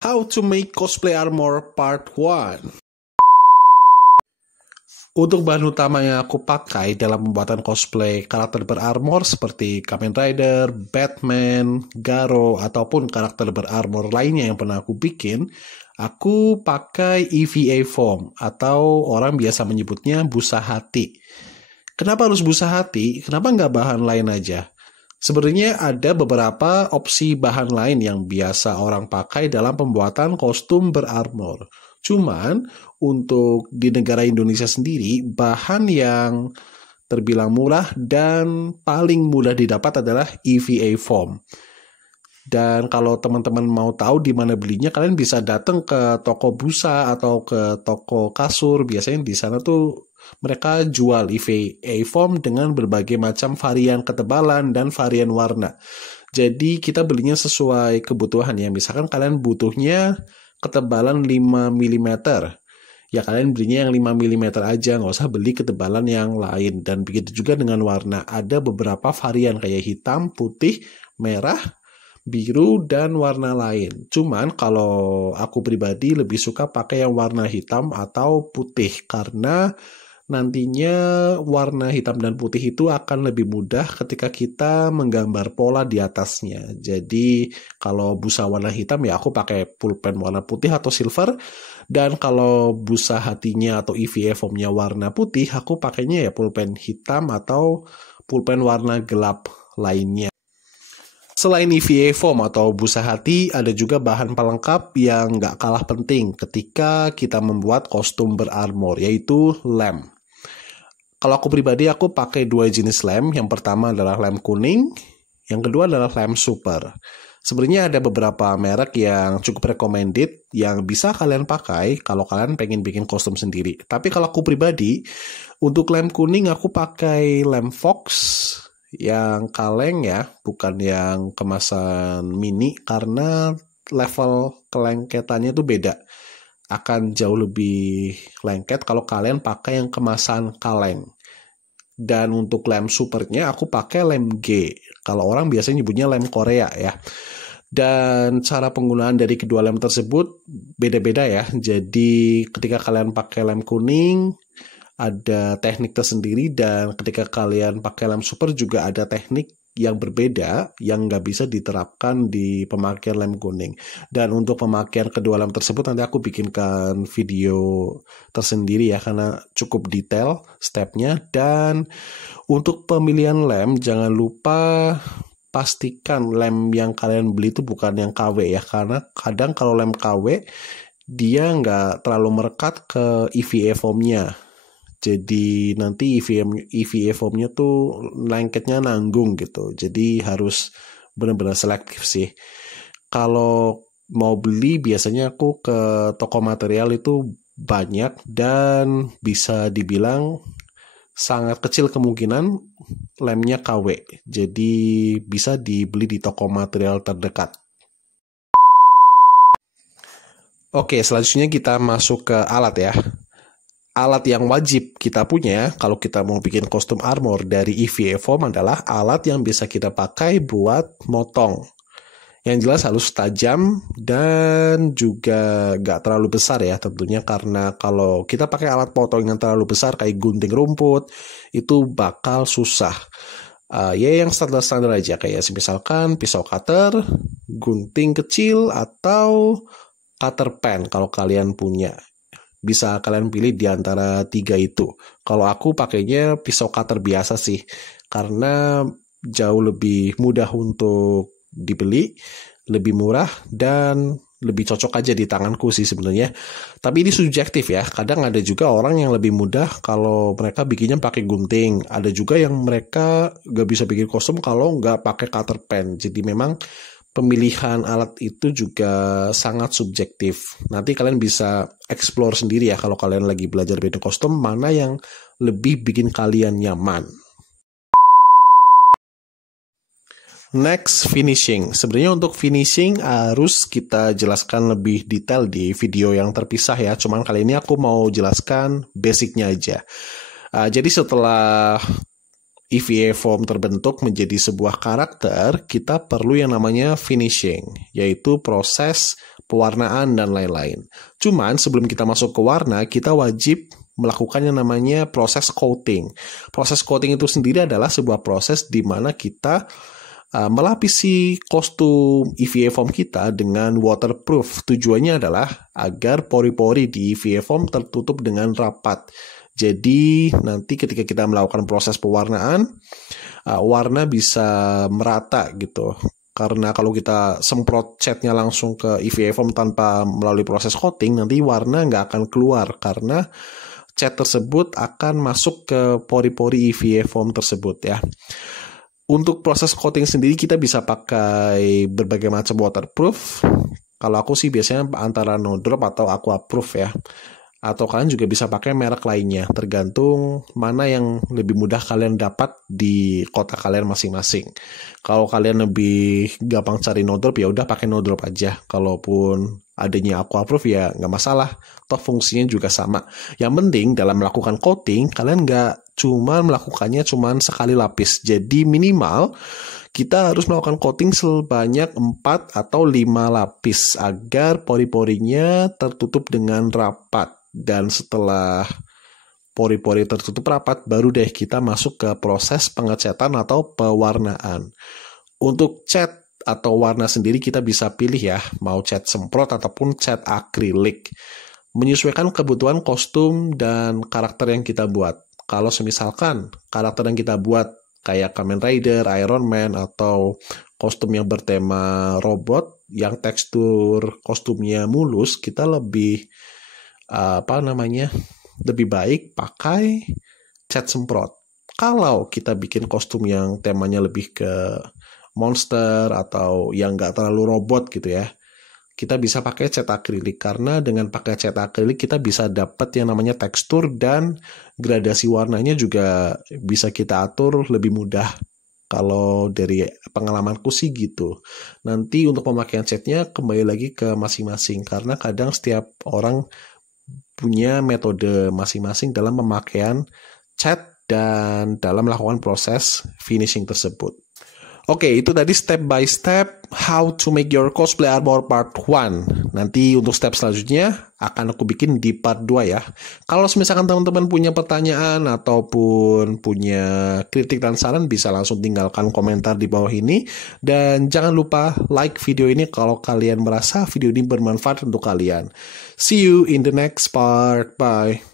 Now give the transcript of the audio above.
How to make cosplay armor part 1. Untuk bahan utama yang aku pakai dalam pembuatan cosplay karakter berarmor seperti Kamen Rider, Batman, Garo, ataupun karakter berarmor lainnya yang pernah aku bikin, aku pakai EVA foam atau orang biasa menyebutnya busa hati. Kenapa harus busa hati? Kenapa nggak bahan lain aja? Sebenarnya ada beberapa opsi bahan lain yang biasa orang pakai dalam pembuatan kostum berarmor. Cuman untuk di negara Indonesia sendiri, bahan yang terbilang murah dan paling mudah didapat adalah EVA foam. Dan kalau teman-teman mau tahu di mana belinya, kalian bisa datang ke toko busa atau ke toko kasur. Biasanya di sana tuh mereka jual EVA foam dengan berbagai macam varian ketebalan dan varian warna. Jadi kita belinya sesuai kebutuhan ya. Misalkan kalian butuhnya ketebalan 5 mm. Ya kalian belinya yang 5 mm aja, nggak usah beli ketebalan yang lain. Dan begitu juga dengan warna. Ada beberapa varian kayak hitam, putih, merah, biru, dan warna lain. Cuman kalau aku pribadi lebih suka pakai yang warna hitam atau putih karena nantinya warna hitam dan putih itu akan lebih mudah ketika kita menggambar pola di atasnya. Jadi kalau busa warna hitam ya aku pakai pulpen warna putih atau silver. Dan kalau busa hatinya atau EVA foamnya warna putih, aku pakainya ya pulpen hitam atau pulpen warna gelap lainnya. Selain EVA foam atau busa hati, ada juga bahan pelengkap yang nggak kalah penting ketika kita membuat kostum berarmor, yaitu lem. Kalau aku pribadi, aku pakai dua jenis lem. Yang pertama adalah lem kuning, yang kedua adalah lem super. Sebenarnya ada beberapa merek yang cukup recommended yang bisa kalian pakai kalau kalian pengen bikin kostum sendiri. Tapi kalau aku pribadi, untuk lem kuning aku pakai lem Fox yang kaleng ya, bukan yang kemasan mini karena level kelengketannya itu beda. Akan jauh lebih lengket kalau kalian pakai yang kemasan kaleng. Dan untuk lem supernya aku pakai lem G. Kalau orang biasanya nyebutnya lem Korea ya. Dan cara penggunaan dari kedua lem tersebut beda-beda ya. Jadi ketika kalian pakai lem kuning ada teknik tersendiri, dan ketika kalian pakai lem super juga ada teknik yang berbeda yang nggak bisa diterapkan di pemakaian lem kuning. Dan untuk pemakaian kedua lem tersebut nanti aku bikinkan video tersendiri ya karena cukup detail stepnya. Dan untuk pemilihan lem jangan lupa pastikan lem yang kalian beli itu bukan yang KW ya, karena kadang kalau lem KW dia nggak terlalu merekat ke EVA foamnya. Jadi nanti EVA foamnya tuh lengketnya nanggung gitu. Jadi harus benar-benar selektif sih. Kalau mau beli biasanya aku ke toko material itu banyak dan bisa dibilang sangat kecil kemungkinan lemnya KW. Jadi bisa dibeli di toko material terdekat. Oke, selanjutnya kita masuk ke alat ya. Alat yang wajib kita punya kalau kita mau bikin kostum armor dari EVA foam adalah alat yang bisa kita pakai buat motong. Yang jelas harus tajam dan juga gak terlalu besar ya tentunya, karena kalau kita pakai alat potong yang terlalu besar kayak gunting rumput itu bakal susah. Ya yang standar-standar aja kayak misalkan pisau cutter, gunting kecil, atau cutter pen kalau kalian punya. Bisa kalian pilih di antara tiga itu. Kalau aku pakainya pisau cutter biasa sih, karena jauh lebih mudah untuk dibeli, lebih murah, dan lebih cocok aja di tanganku sih sebenarnya. Tapi ini subjektif ya. Kadang ada juga orang yang lebih mudah kalau mereka bikinnya pakai gunting. Ada juga yang mereka gak bisa bikin kostum kalau nggak pakai cutter pen. Jadi memang pemilihan alat itu juga sangat subjektif. Nanti kalian bisa explore sendiri ya kalau kalian lagi belajar bikin kostum, mana yang lebih bikin kalian nyaman. Next, finishing. Sebenarnya untuk finishing harus kita jelaskan lebih detail di video yang terpisah ya. Cuman kali ini aku mau jelaskan basicnya aja. Jadi setelah EVA foam terbentuk menjadi sebuah karakter, kita perlu yang namanya finishing, yaitu proses pewarnaan, dan lain-lain. Cuman sebelum kita masuk ke warna, kita wajib melakukan yang namanya proses coating. Proses coating itu sendiri adalah sebuah proses di mana kita melapisi kostum EVA foam kita dengan waterproof. Tujuannya adalah agar pori-pori di EVA foam tertutup dengan rapat. Jadi nanti ketika kita melakukan proses pewarnaan, warna bisa merata gitu. Karena kalau kita semprot catnya langsung ke EVA foam tanpa melalui proses coating, nanti warna nggak akan keluar karena cat tersebut akan masuk ke pori-pori EVA foam tersebut ya. Untuk proses coating sendiri kita bisa pakai berbagai macam waterproof. Kalau aku sih biasanya antara no drop atau aquaproof ya. Atau kalian juga bisa pakai merek lainnya, tergantung mana yang lebih mudah kalian dapat di kota kalian masing-masing. Kalau kalian lebih gampang cari no drop, ya udah pakai no drop aja. Kalaupun adanya aquaproof ya nggak masalah, toh fungsinya juga sama. Yang penting dalam melakukan coating, kalian nggak melakukannya sekali lapis. Jadi minimal kita harus melakukan coating sebanyak 4 atau 5 lapis agar pori-porinya tertutup dengan rapat. Dan setelah pori-pori tertutup rapat, baru deh kita masuk ke proses pengecatan atau pewarnaan. Untuk cat atau warna sendiri kita bisa pilih ya, mau cat semprot ataupun cat akrilik. Menyesuaikan kebutuhan kostum dan karakter yang kita buat. Kalau misalkan karakter yang kita buat kayak Kamen Rider, Iron Man, atau kostum yang bertema robot, yang tekstur kostumnya mulus, kita lebih lebih baik pakai cat semprot. Kalau kita bikin kostum yang temanya lebih ke monster atau yang nggak terlalu robot gitu ya, kita bisa pakai cat akrilik, karena dengan pakai cat akrilik kita bisa dapat yang namanya tekstur dan gradasi warnanya juga bisa kita atur lebih mudah. Kalau dari pengalamanku sih gitu. Nanti untuk pemakaian catnya kembali lagi ke masing-masing, karena kadang setiap orang punya metode masing-masing dalam pemakaian cat dan dalam melakukan proses finishing tersebut. Oke, itu tadi step by step how to make your cosplay armor part 1. Nanti untuk step selanjutnya akan aku bikin di part 2 ya. Kalau misalkan teman-teman punya pertanyaan ataupun punya kritik dan saran, bisa langsung tinggalkan komentar di bawah ini. Dan jangan lupa like video ini kalau kalian merasa video ini bermanfaat untuk kalian. See you in the next part. Bye.